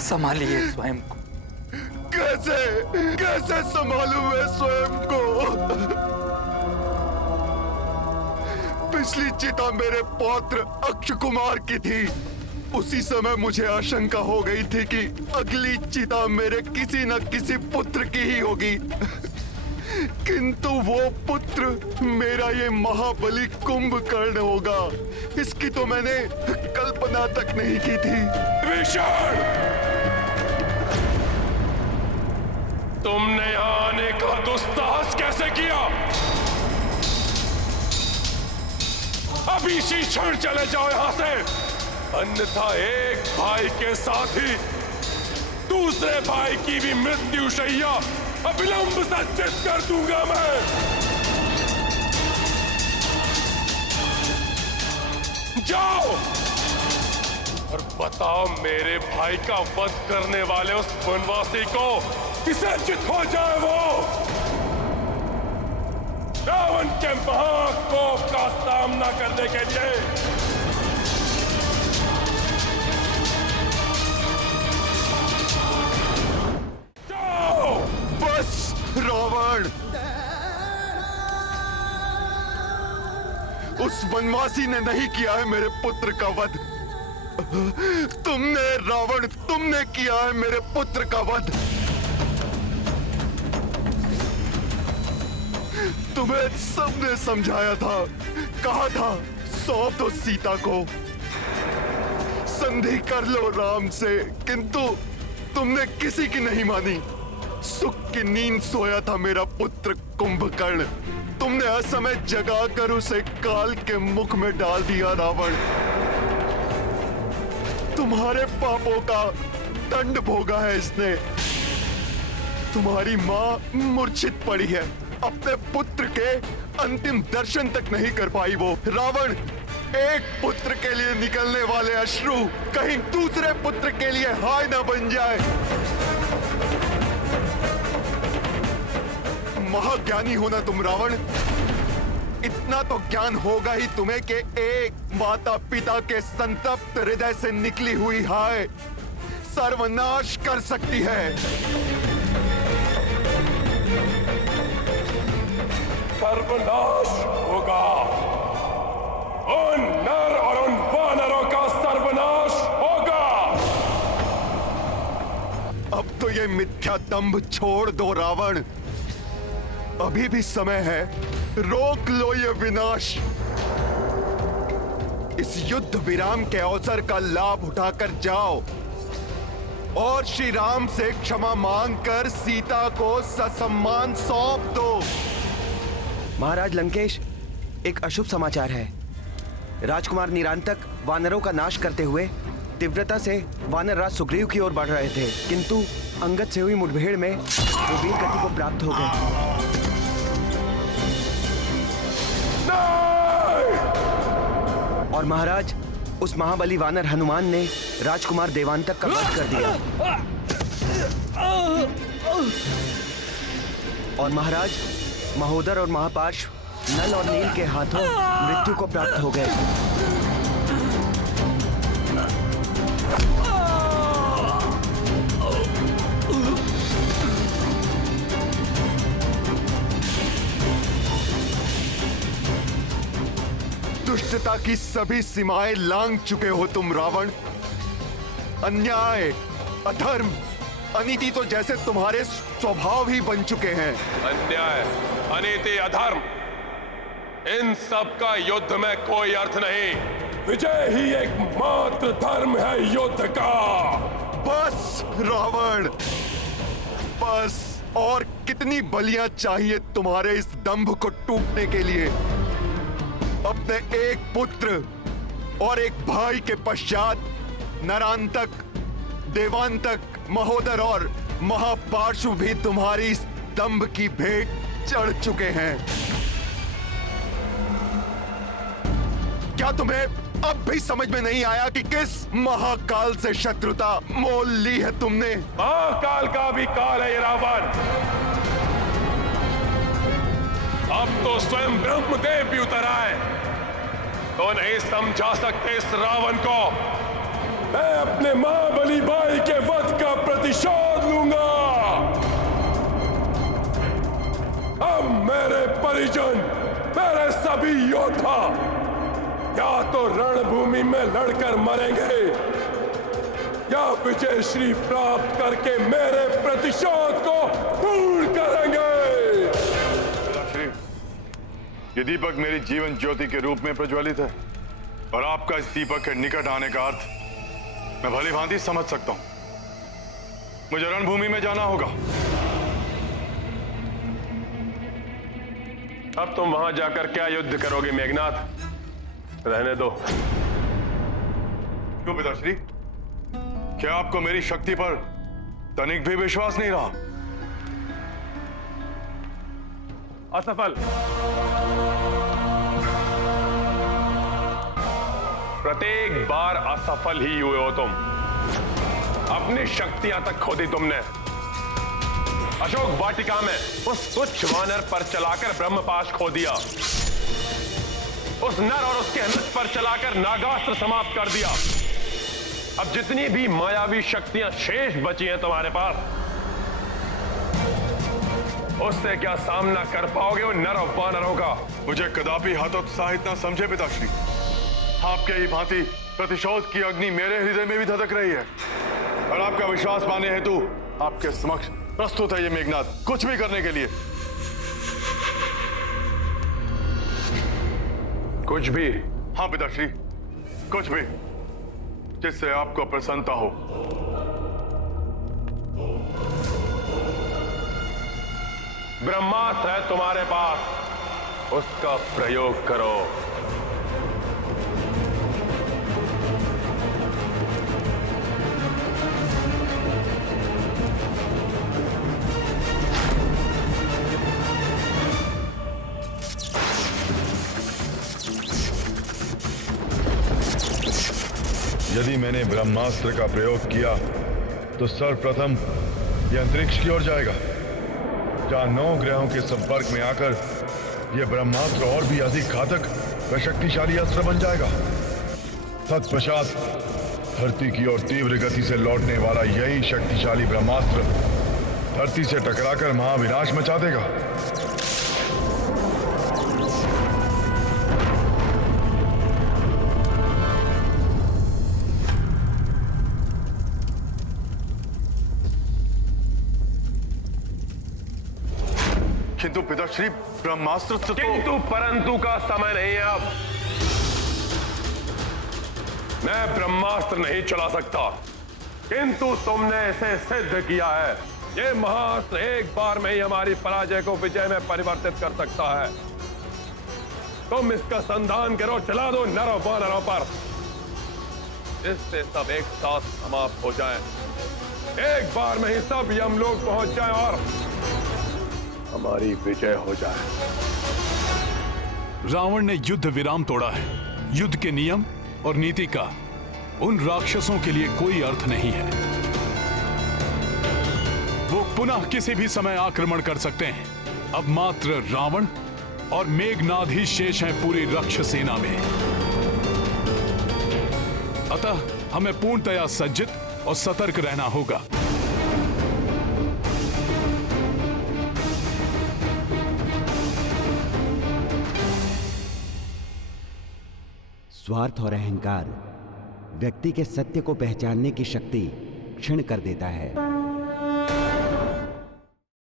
संभालिए स्वयं को। कैसे कैसे संभालूं मैं स्वयं को? पिछली चिता मेरे पौत्र अक्षय कुमार की थी। उसी समय मुझे आशंका हो गई थी कि अगली चिता मेरे किसी न किसी पुत्र की ही होगी, किंतु वो पुत्र मेरा ये महाबली कुंभकर्ण होगा, इसकी तो मैंने कल्पना तक नहीं की थी। विभीषण, तुमने यहाँ आने का दुस्साहस कैसे किया? अभी इसी क्षण चले जाओ यहाँ से, अन्यथा एक भाई के साथ ही दूसरे भाई की भी मृत्यु शैया अविलंब सज्जित कर दूंगा मैं। जाओ और बताओ मेरे भाई का वध करने वाले उस वनवासी को किसे चित हो जाए वो रावण के महाकोप का सामना करने के लिए। रावण, उस वनवासी ने नहीं किया है मेरे पुत्र का वध। तुमने रावण, तुमने किया है मेरे पुत्र का वध। तुम्हें सबने समझाया था, कहा था सौंप दो सीता को, संधि कर लो राम से, किंतु तुमने किसी की नहीं मानी। सुख की नींद सोया था मेरा पुत्र कुंभकर्ण, तुमने असमय जगाकर उसे काल के मुख में डाल दिया रावण। तुम्हारे पापों का दंड भोगा है इसने। तुम्हारी मां मूर्छित पड़ी है, अपने पुत्र के अंतिम दर्शन तक नहीं कर पाई वो। रावण, एक पुत्र के लिए निकलने वाले अश्रु कहीं दूसरे पुत्र के लिए हाय न बन जाए। महाज्ञानी होना तुम रावण, इतना तो ज्ञान होगा ही तुम्हें कि एक माता पिता के संतप्त हृदय से निकली हुई हाय सर्वनाश कर सकती है। सर्वनाश होगा, उन नर और उन वानरों का सर्वनाश होगा। अब तो ये मिथ्या दंभ छोड़ दो रावण, अभी भी समय है, रोक लो ये विनाश। इस युद्ध विराम के अवसर का लाभ उठाकर जाओ और श्री राम से क्षमा मांगकर सीता को ससम्मान सौंप दो। महाराज लंकेश, एक अशुभ समाचार है। राजकुमार निरांतक वानरों का नाश करते हुए तीव्रता से वानर राज सुग्रीव की ओर बढ़ रहे थे, किंतु अंगद से हुई मुठभेड़ में वो वीर गति को प्राप्त हो गए। और महाराज, उस महाबली वानर हनुमान ने राजकुमार देवांतक का वध कर दिया। और महाराज, महोदर और महापार्श्व नल और नील के हाथों मृत्यु को प्राप्त हो गए। दुष्टता की सभी सीमाएं लांघ चुके हो तुम रावण। अन्याय, अधर्म, अनीति तो जैसे तुम्हारे स्वभाव ही बन चुके हैं। अन्याय, अनीति, अधर्म, इन सब का युद्ध में कोई अर्थ नहीं। विजय ही एकमात्र धर्म है युद्ध का। बस रावण, बस। और कितनी बलियां चाहिए तुम्हारे इस दंभ को टूटने के लिए? अपने एक पुत्र और एक भाई के पश्चात नरांतक, देवांतक, महोदर और महापार्श्व भी तुम्हारी इस दंभ की भेंट चढ़ चुके हैं। क्या तुम्हें अब भी समझ में नहीं आया कि किस महाकाल से शत्रुता मोल ली है तुमने? महाकाल का भी काल है ये रावण। अब तो स्वयं ब्रह्मदेव भी उतर आए तो नहीं समझा सकते इस रावण को मैं अपने महाबली भाई के वध का प्रतिशोध लूंगा। अब मेरे परिजन, मेरे सभी योद्धा या तो रणभूमि में लड़कर मरेंगे या विजय श्री प्राप्त करके मेरे प्रतिशोध को पूर्ण करेंगे। श्री, ये दीपक मेरी जीवन ज्योति के रूप में प्रज्वलित है और आपका इस दीपक के निकट आने का अर्थ मैं भली भांति समझ सकता हूं। मुझे रणभूमि में जाना होगा। अब तुम वहां जाकर क्या युद्ध करोगे मेघनाथ? रहने दो। क्यों पिताश्री? क्या आपको मेरी शक्ति पर तनिक भी विश्वास नहीं रहा? असफल। प्रत्येक बार असफल ही हुए हो तुम। अपनी शक्तियां तक खो दी तुमने। अशोक वाटिका में उस तुच्छ वानर पर चलाकर ब्रह्मपाश खो दिया। उस नर और उसके अनुज पर चलाकर नागास्त्र समाप्त कर दिया। अब जितनी भी मायावी शक्तियां शेष बची हैं तुम्हारे पास, उससे क्या सामना कर पाओगे उन नर और वानरों का? मुझे कदापि हतोत्साहित न समझे पिताश्री। आपके ही भांति प्रतिशोध की अग्नि मेरे हृदय में भी धधक रही है और आपका विश्वास पाने हेतु आपके समक्ष प्रस्तुत है ये मेघनाथ, कुछ भी करने के लिए। कुछ भी? हाँ पिताश्री, कुछ भी, जिससे आपको प्रसन्नता हो। ब्रह्मास्त्र है तुम्हारे पास, उसका प्रयोग करो। यदि मैंने ब्रह्मास्त्र का प्रयोग किया तो सर्वप्रथम यह अंतरिक्ष की ओर जाएगा, जहां 9 ग्रहों के संपर्क में आकर यह ब्रह्मास्त्र और भी अधिक घातक व शक्तिशाली अस्त्र बन जाएगा। तत्पश्चात धरती की ओर तीव्र गति से लौटने वाला यही शक्तिशाली ब्रह्मास्त्र धरती से टकराकर महाविनाश मचा देगा। किंतु पिताश्री, ब्रह्मास्त्र तो किंतु परंतु का समय नहीं है अब। मैं ब्रह्मास्त्र नहीं चला सकता, किंतु तुमने इसे सिद्ध किया है। ये महास्त्र एक बार में ही हमारी पराजय को विजय में परिवर्तित कर सकता है। तुम इसका संधान करो, चला दो नरों वानरों पर, इससे सब एक साथ समाप्त हो जाएं। एक बार में ही सब यमलोक पहुंच जाएं और हमारी विजय हो जाए। रावण ने युद्ध विराम तोड़ा है। युद्ध के नियम और नीति का उन राक्षसों के लिए कोई अर्थ नहीं है। वो पुनः किसी भी समय आक्रमण कर सकते हैं। अब मात्र रावण और मेघनाद ही शेष हैं पूरी राक्षस सेना में। अतः हमें पूर्णतया सज्जित और सतर्क रहना होगा। स्वार्थ और अहंकार व्यक्ति के सत्य को पहचानने की शक्ति क्षीण कर देता है।